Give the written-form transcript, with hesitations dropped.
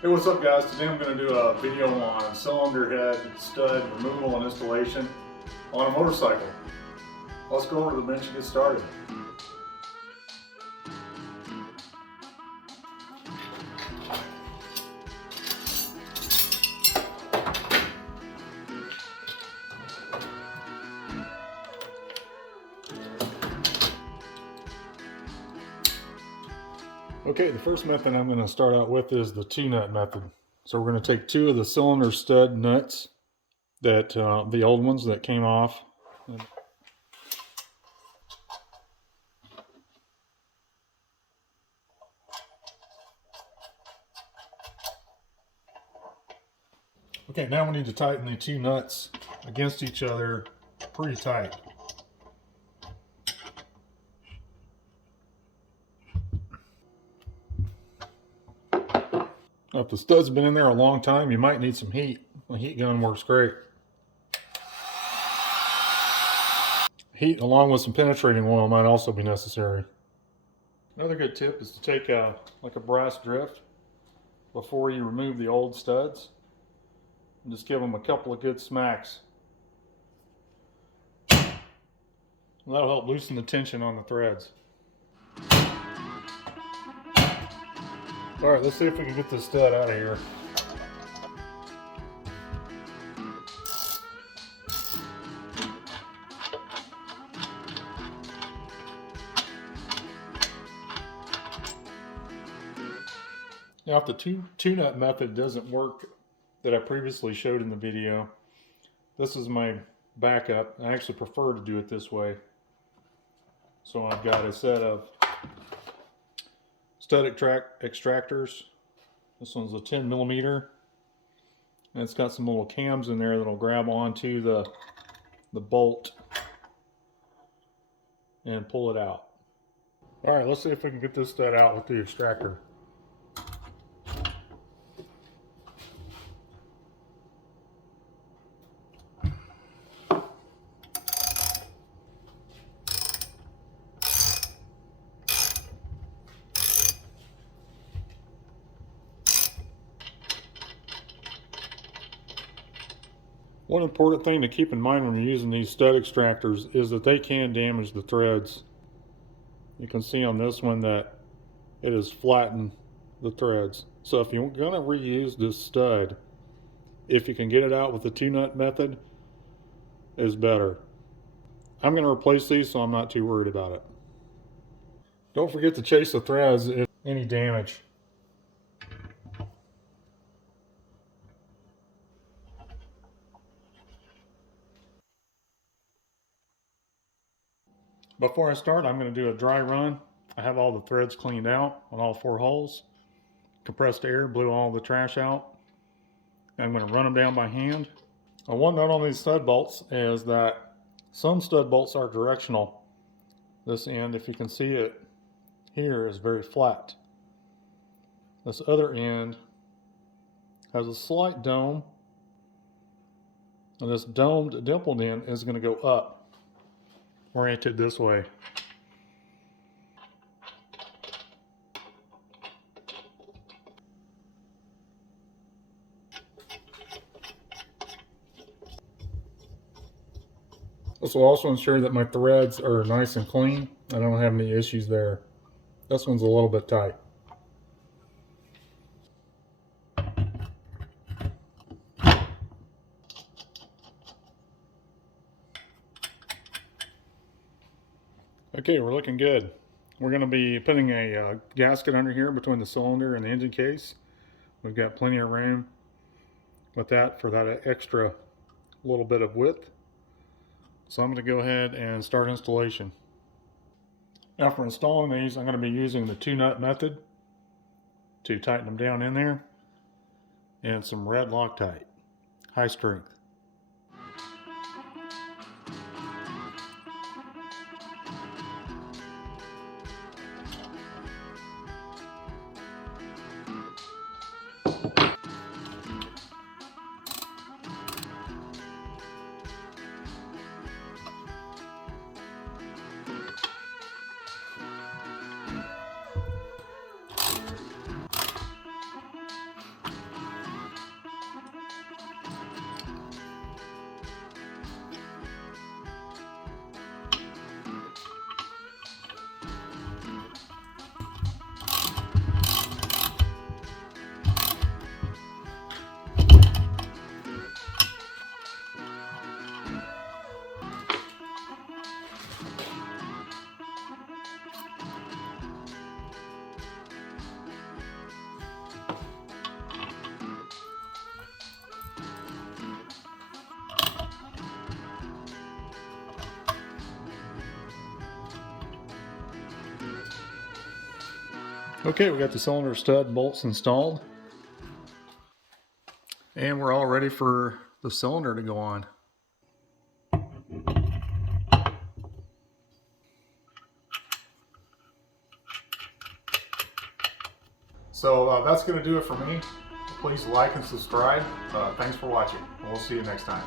Hey, what's up guys? Today I'm going to do a video on cylinder head stud removal and installation on a motorcycle. Let's go over to the bench and get started. Okay, the first method I'm going to start out with is the two-nut method. So we're going to take two of the cylinder stud nuts, that the old ones that came off. Okay, now we need to tighten the two nuts against each other pretty tight. Now, if the stud's been in there a long time, you might need some heat. The heat gun works great. Heat along with some penetrating oil might also be necessary. Another good tip is to take like a brass drift before you remove the old studs and just give them a couple of good smacks. That'll help loosen the tension on the threads. Alright, let's see if we can get this stud out of here. Now, if the two-nut method doesn't work that I previously showed in the video, this is my backup. I actually prefer to do it this way. So I've got a set of stud extractors. This one's a 10 millimeter. And it's got some little cams in there that'll grab onto the bolt and pull it out. Alright, let's see if we can get this stud out with the extractor. One important thing to keep in mind when you're using these stud extractors is that they can damage the threads. You can see on this one that it has flattened the threads. So if you're going to reuse this stud, if you can get it out with the two-nut method, is better. I'm going to replace these, so I'm not too worried about it. Don't forget to chase the threads if any damage. Before I start, I'm going to do a dry run. I have all the threads cleaned out on all 4 holes. Compressed air blew all the trash out. I'm going to run them down by hand. One note on these stud bolts is that some stud bolts are directional. This end, if you can see it here, is very flat. This other end has a slight dome, and this domed dimpled end is going to go up, oriented this way. This will also ensure that my threads are nice and clean. I don't have any issues there. This one's a little bit tight. Okay, we're looking good. We're going to be putting a gasket under here between the cylinder and the engine case. We've got plenty of room with that for that extra little bit of width. So I'm going to go ahead and start installation. Now for installing these, I'm going to be using the two-nut method to tighten them down in there, and some red Loctite, high strength. Okay, we got the cylinder stud bolts installed. And we're all ready for the cylinder to go on. So that's going to do it for me. Please like and subscribe. Thanks for watching. We'll see you next time.